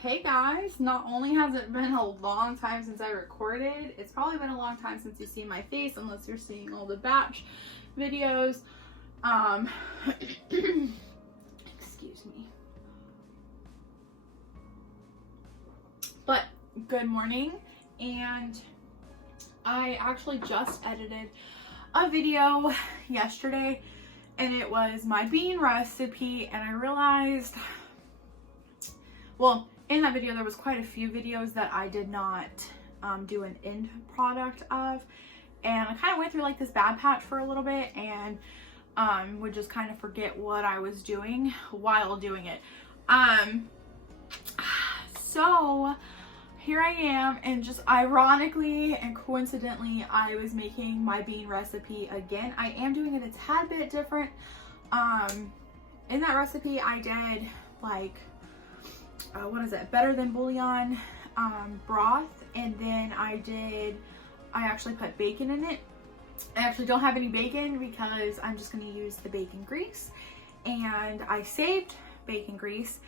Hey guys, not only has it been a long time since I recorded, it's probably been a long time since you've seen my face, unless you're seeing all the batch videos. Excuse me. But good morning, and I actually just edited a video yesterday, and it was my bean recipe, and I realized, well, in that video there was quite a few videos that I did not do an end product of, and I kind of went through like this bad patch for a little bit, and would just kind of forget what I was doing while doing it. So here I am, and just ironically and coincidentally, I was making my bean recipe again. I am doing it a tad bit different. In that recipe I did like what is it, better than bouillon broth, and then I actually put bacon in it. I actually don't have any bacon because I'm just going to use the bacon grease, and I saved bacon grease,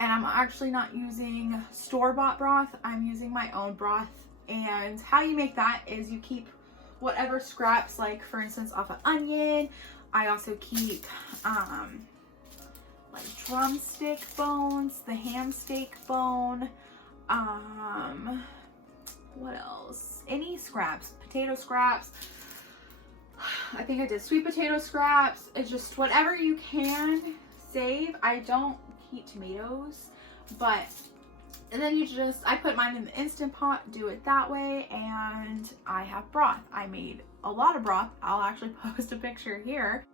and I'm actually not using store-bought broth. I'm using my own broth. And how you make that is you keep whatever scraps, like for instance off an onion. I also keep like drumstick bones, the ham steak bone, what else, any scraps, potato scraps. I think I did sweet potato scraps. It's just whatever you can save. I don't heat tomatoes, but, and then I put mine in the Instant Pot, do it that way, and I have broth. I made a lot of broth. I'll actually post a picture here.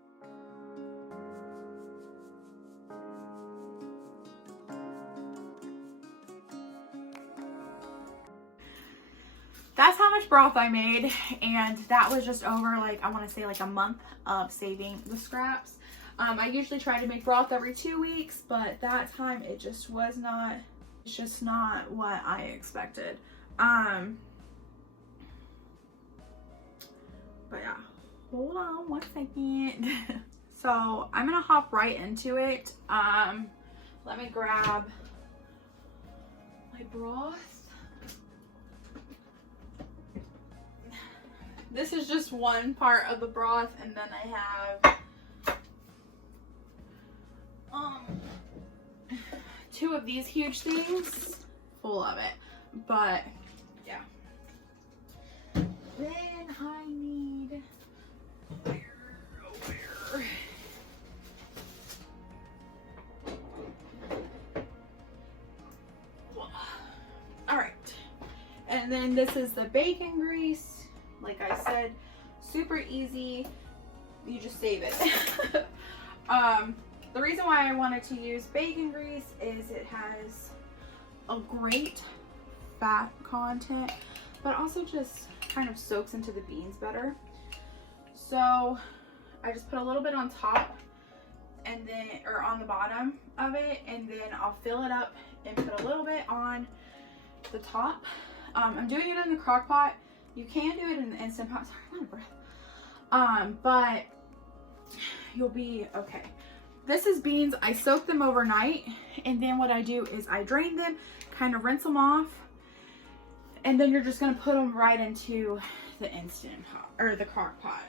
That's how much broth I made, and that was just over, like, I want to say like a month of saving the scraps. I usually try to make broth every 2 weeks, but that time it just was not, it's just not what I expected. But yeah, hold on one second. So I'm gonna hop right into it. Let me grab my broth. This is just one part of the broth, and then I have 2 of these huge things full of it. But yeah, then I need where all right, and then this is the bacon grease. Like I said, super easy. You just save it. The reason why I wanted to use bacon grease is it has a great fat content, but also just kind of soaks into the beans better. So I just put a little bit on top, and then, or on the bottom of it, and then I'll fill it up and put a little bit on the top. I'm doing it in the crock pot. You can do it in the Instant Pot. Sorry, I'm out of breath. But you'll be okay. This is beans. I soak them overnight, and then what I do is I drain them, kind of rinse them off, and then you're just gonna put them right into the Instant Pot or the crock pot.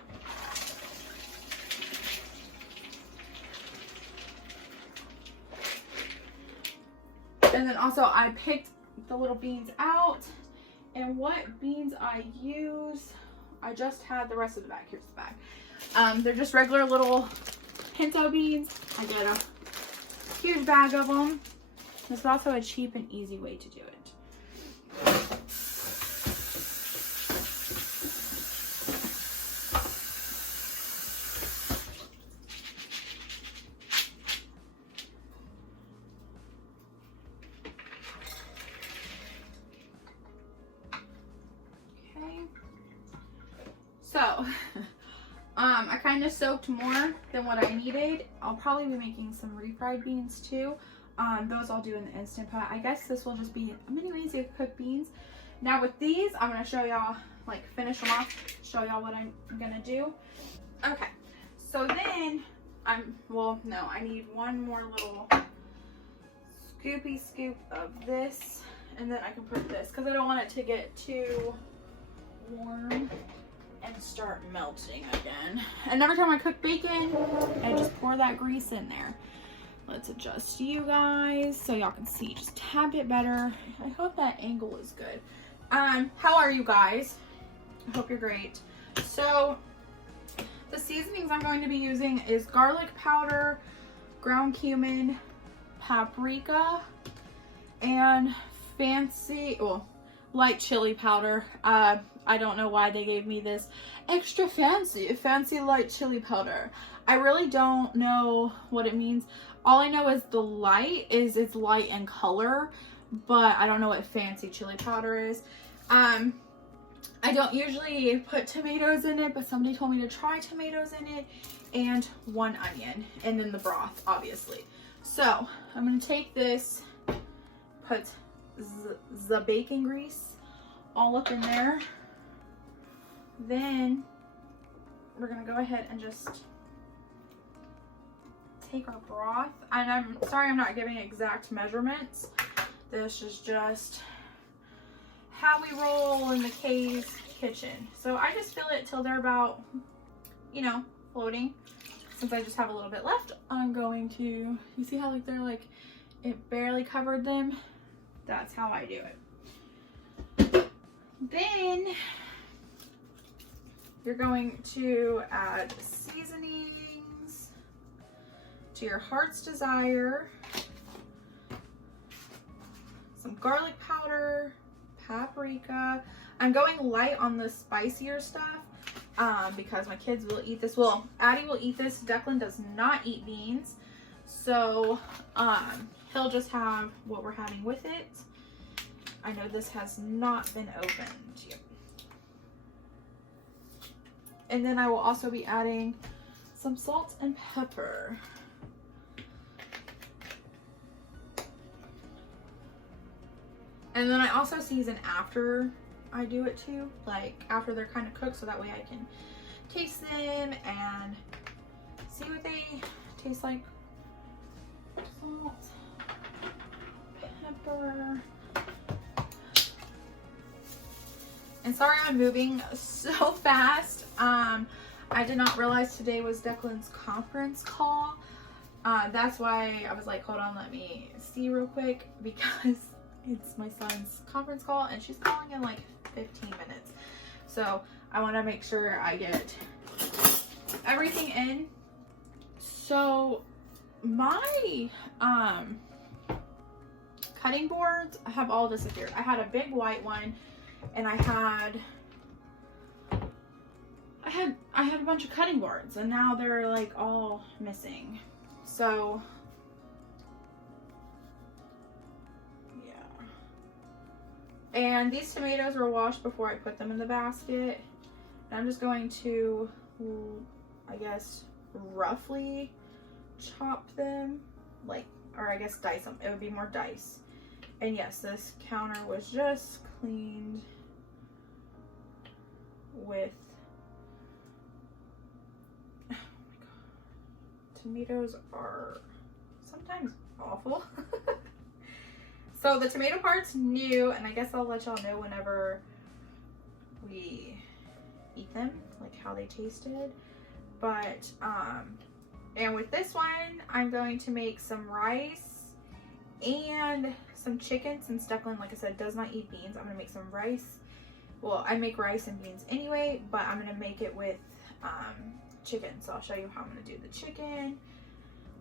And then also I picked the little beans out. And what beans I use, I just had the rest of the bag. Here's the bag. They're just regular little pinto beans. I get a huge bag of them. This is also a cheap and easy way to do it. So, I kind of soaked more than what I needed. I'll probably be making some refried beans too. Those I'll do in the Instant Pot. I guess this will just be many ways to cook beans. Now with these, I'm going to show y'all, like finish them off, show y'all what I'm going to do. Okay, so then I need one more little scoopy scoop of this, and then I can put this because I don't want it to get too warm and start melting again. And every time I cook bacon, I just pour that grease in there. Let's adjust you guys so y'all can see just a tad bit better. I hope that angle is good. How are you guys? I hope you're great. So the seasonings I'm going to be using is garlic powder, ground cumin, paprika, and light chili powder. I don't know why they gave me this extra fancy light chili powder. I really don't know what it means. All I know is the light is it's light in color, but I don't know what fancy chili powder is. I don't usually put tomatoes in it, but somebody told me to try tomatoes in it, and 1 onion, and then the broth, obviously. So I'm gonna take this, put the bacon grease all up in there. Then we're gonna go ahead and just take our broth. And I'm sorry I'm not giving exact measurements. This is just how we roll in the Kay's kitchen. So I just fill it till they're about, you know, floating. Since I just have a little bit left, I'm going to, you see how like they're like, it barely covered them? That's how I do it. Then you're going to add seasonings to your heart's desire, some garlic powder, paprika. I'm going light on the spicier stuff because my kids will eat this. Well, Addie will eat this. Deklan does not eat beans. So he'll just have what we're having with it. I know this has not been opened yet. And then I will also be adding some salt and pepper. And then I also season after I do it too, like after they're kind of cooked, so that way I can taste them and see what they taste like. Salt, pepper. And sorry I'm moving so fast. I did not realize today was Deklan's conference call. That's why I was like, hold on, let me see real quick, because it's my son's conference call and she's calling in like 15 minutes. So I want to make sure I get everything in. So my cutting boards have all disappeared. I had a big white one and I had a bunch of cutting boards and now they're like all missing. So and these tomatoes were washed before I put them in the basket. And I'm just going to, I guess, roughly chop them, like, or I guess dice them. It would be more dice. And yes, this counter was just cleaned with, oh my god, tomatoes are sometimes awful. So the tomato part's new, and I guess I'll let y'all know whenever we eat them, like how they tasted. But, and with this one, I'm going to make some rice and some chicken, since Deklan, like I said, does not eat beans. I'm gonna make some rice. Well, I make rice and beans anyway, but I'm gonna make it with chicken. So I'll show you how I'm gonna do the chicken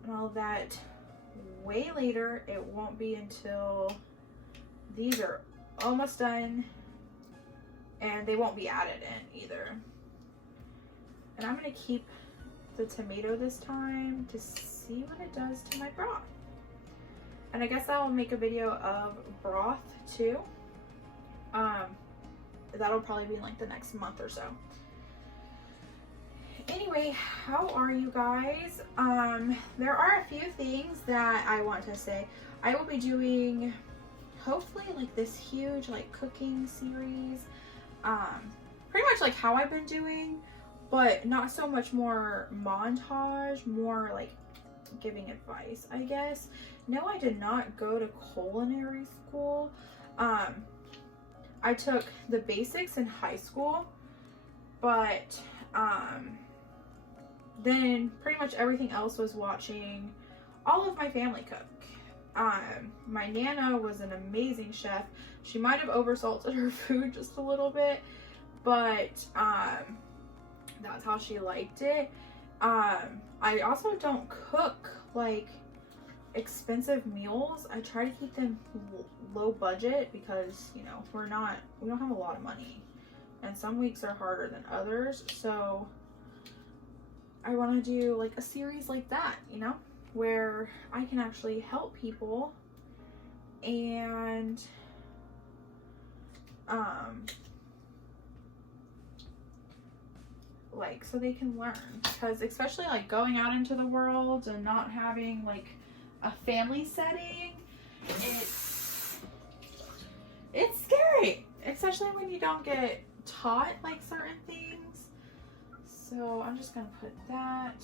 and all of that way later. It won't be until these are almost done, and they won't be added in either. And I'm gonna keep the tomato this time to see what it does to my broth. And I guess I will make a video of broth too. That'll probably be in like the next month or so. Anyway, how are you guys? There are a few things that I want to say. I will be doing hopefully like this huge like cooking series, pretty much like how I've been doing, but not so much more montage, more like giving advice, I guess. No, I did not go to culinary school. I took the basics in high school, but then pretty much everything else was watching all of my family cook. My Nana was an amazing chef. She might have oversalted her food just a little bit, but that's how she liked it. I also don't cook like expensive meals. I try to keep them low budget because, you know, we don't have a lot of money, and some weeks are harder than others. So I want to do like a series like that, you know, where I can actually help people and like so they can learn, because especially like going out into the world and not having like a family setting, it's scary, especially when you don't get taught like certain things. So I'm just gonna put that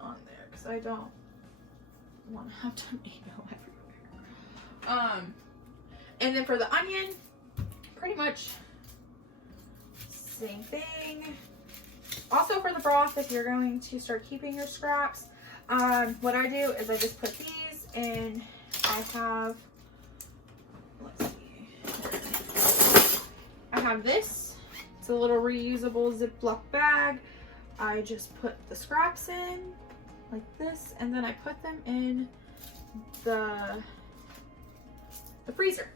on there because I don't want to have tomato everywhere. And then for the onion, pretty much same thing. Also for the broth, if you're going to start keeping your scraps, what I do is I just put these in. I have, let's see, I have this. It's a little reusable Ziploc bag. I just put the scraps in like this, and then I put them in the freezer.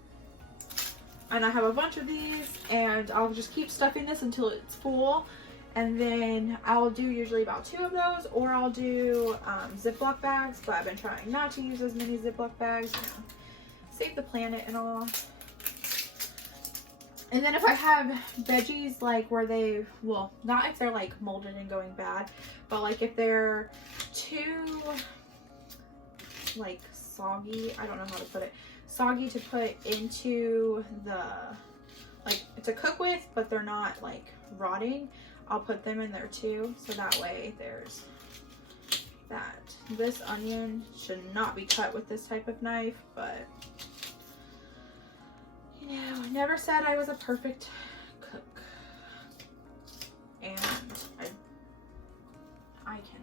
And I have a bunch of these, and I'll just keep stuffing this until it's full. And then I'll do usually about 2 of those, or I'll do Ziploc bags, but I've been trying not to use as many Ziploc bags, you know, save the planet and all. And then if I have veggies like where they, well, not if they're like molded and going bad, but like if they're too like soggy, I don't know how to put it, soggy to put into the, like to cook with, but they're not like rotting, I'll put them in there too. So that way there's that. This onion should not be cut with this type of knife, but you know, I never said I was a perfect cook. And I can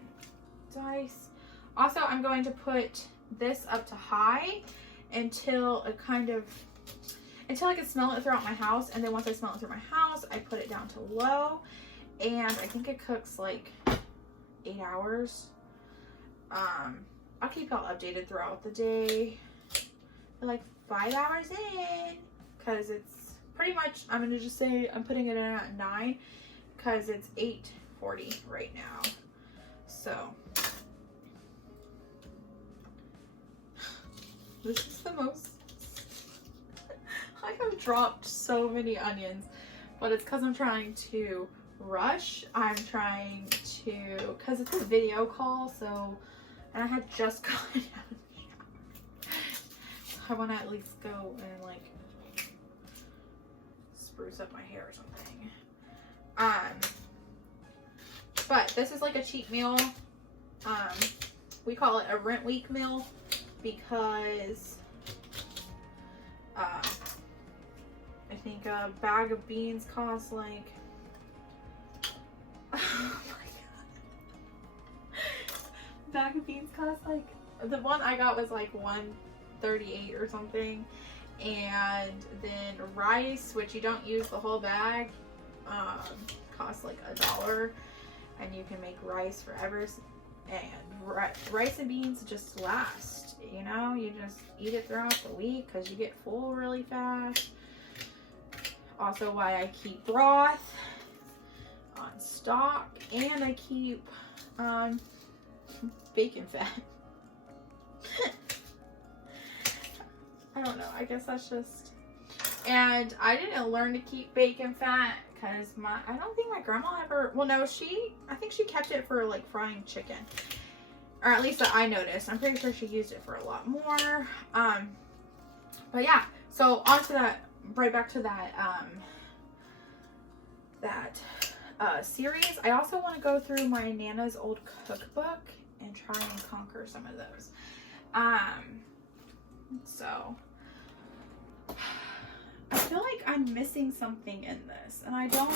dice. Also, I'm going to put this up to high until it kind of, until I can smell it throughout my house. And then once I smell it through my house, I put it down to low. And I think it cooks like 8 hours. I'll keep y'all updated throughout the day. We're like 5 hours in, because it's pretty much, I'm going to just say I'm putting it in at 9 because it's 8:40 right now. So this is the most, I have dropped so many onions, but it's because I'm trying to rush. I'm trying to, because it's a video call, so, and I had just gotten out of the shower. I want to at least go and like spruce up my hair or something. But this is like a cheap meal. We call it a rent week meal because I think a bag of beans costs like, oh my god, bag of beans costs like, the one I got was like $1.38 or something, and then rice, which you don't use the whole bag, costs like $1, and you can make rice forever. And rice and beans just last, you know, you just eat it throughout the week because you get full really fast. Also why I keep broth on stock, and I keep bacon fat. I don't know, I guess that's just, and I didn't learn to keep bacon fat because I don't think my grandma ever, well no, I think she kept it for like frying chicken, or at least that I noticed. I'm pretty sure she used it for a lot more. But yeah, so on to that, right back to that, that series. I also want to go through my Nana's old cookbook and try and conquer some of those. So I feel like I'm missing something in this, and I don't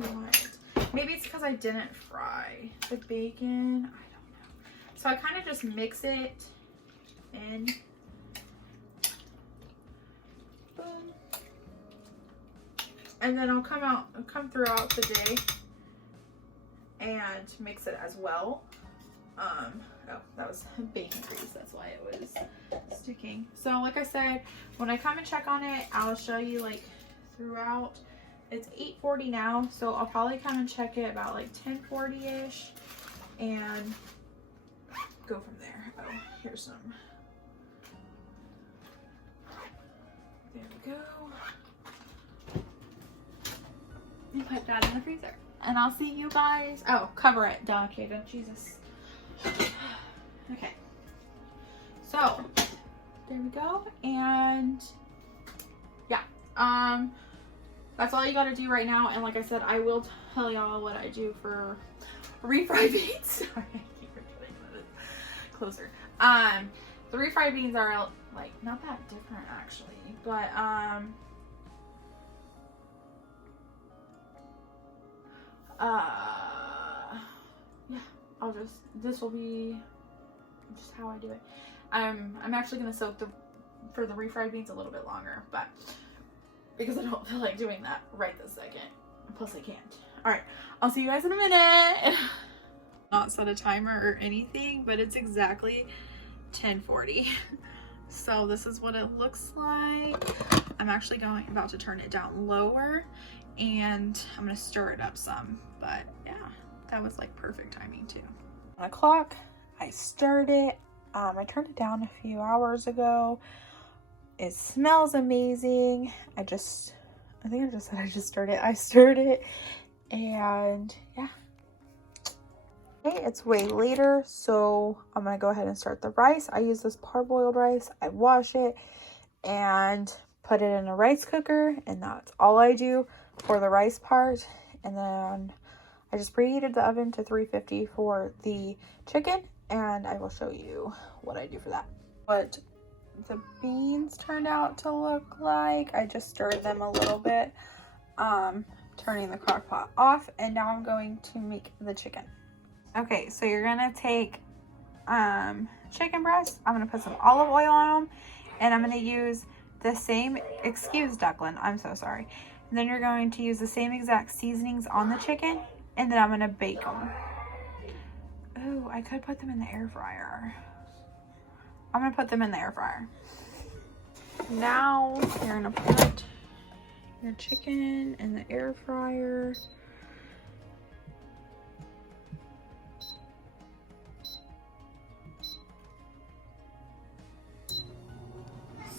know what. Maybe it's because I didn't fry the bacon. I don't know. So I kind of just mix it in. Boom. And then I'll come throughout the day and mix it as well. Oh, that was bacon grease. That's why it was sticking. So like I said, when I come and check on it, I'll show you like throughout. It's 8:40 now, so I'll probably come and check it about like 10:40-ish and go from there. Oh, here's some. There we go. And put that in the freezer. And I'll see you guys. Oh, cover it, duh, Kayden. Jesus. Okay. So, there we go. And yeah. That's all you gotta do right now. And like I said, I will tell y'all what I do for refried beans. Sorry, I keep forgetting that it's closer. The refried beans are like not that different actually, but yeah, this will be just how I do it. I'm actually gonna soak for the refried beans a little bit longer, but because I don't feel like doing that right this second. Plus I can't. All right, I'll see you guys in a minute. Not set a timer or anything, but it's exactly 10:40. So this is what it looks like. I'm actually about to turn it down lower, and I'm gonna stir it up some. But yeah, that was like perfect timing too. 1 o'clock, I stirred it. I turned it down a few hours ago. It smells amazing. I think I just said I just stirred it. I stirred it, and yeah. Okay, it's way later, so I'm gonna go ahead and start the rice. I use this parboiled rice. I wash it and put it in a rice cooker, and that's all I do for the rice part. And then I just preheated the oven to 350 for the chicken, and I will show you what I do for that. What the beans turned out to look like. I just stirred them a little bit, turning the crock pot off, and now I'm going to make the chicken. Okay, so you're gonna take chicken breasts. I'm gonna put some olive oil on them, and I'm gonna use the same, excuse Deklan, I'm so sorry. And then you're going to use the same exact seasonings on the chicken, and then I'm gonna bake them. Ooh, I could put them in the air fryer. I'm gonna put them in the air fryer. Now you're gonna put your chicken in the air fryer.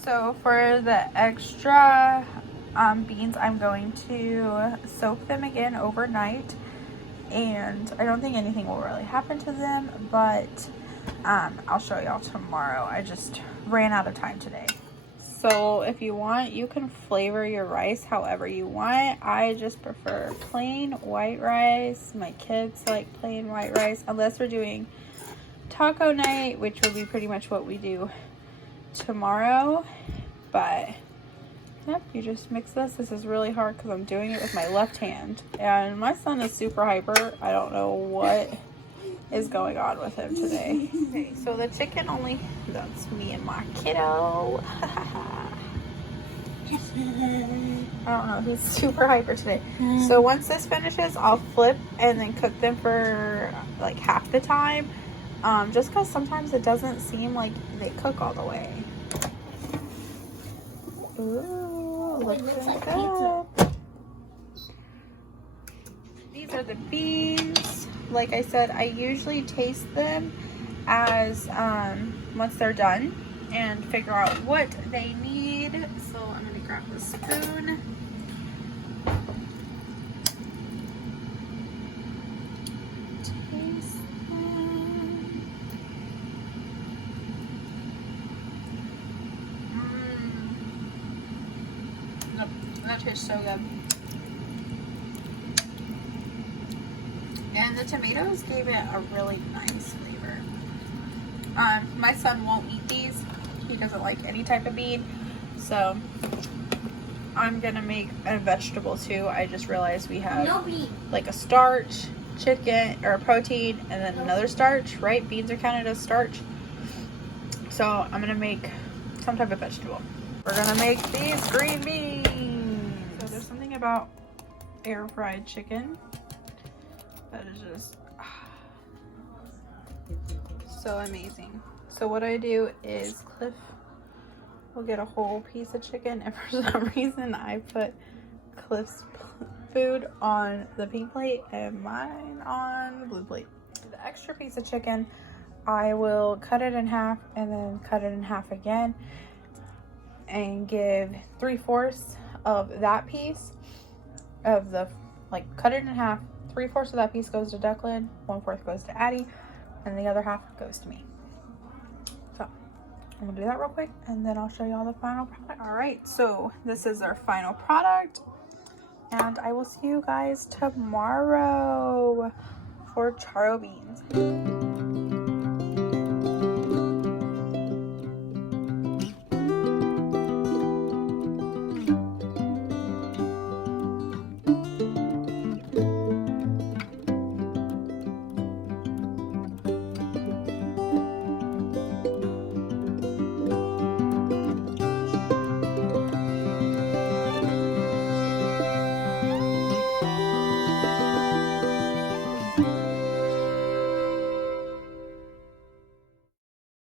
So for the extra beans, I'm going to soak them again overnight, and I don't think anything will really happen to them, but I'll show y'all tomorrow. I just ran out of time today. So if you want, you can flavor your rice however you want. I just prefer plain white rice. My kids like plain white rice, unless we're doing taco night, which will be pretty much what we do tomorrow. But yep, you just mix this. This is really hard because I'm doing it with my left hand, and my son is super hyper. I don't know what is going on with him today. Okay, so the chicken that's me and my kiddo. I don't know, he's super hyper today. So once this finishes, I'll flip and then cook them for like half the time, just because sometimes it doesn't seem like they cook all the way. Ooh, looks like good. These are the beans. Like I said, I usually taste them as once they're done and figure out what they need. So I'm gonna grab the spoon. Taste them. That tastes so good. And the tomatoes gave it a really nice flavor. My son won't eat these. He doesn't like any type of bean. So I'm gonna make a vegetable too. I just realized we have like a starch, chicken, or a protein, and then another starch, right? Beans are counted as starch. So I'm gonna make some type of vegetable. We're gonna make these green beans. So there's something about air fried chicken that is just so amazing. So what I do is Cliff will get a whole piece of chicken, and for some reason I put Cliff's food on the pink plate and mine on the blue plate. The extra piece of chicken, I will cut it in half and then cut it in half again and give 3/4 of that piece of the, like, cut it in half. 3/4 of that piece goes to Deklan, 1/4 goes to Addie, and the other half goes to me. So I'm gonna do that real quick and then I'll show you all the final product. All right, so this is our final product, and I will see you guys tomorrow for charo beans.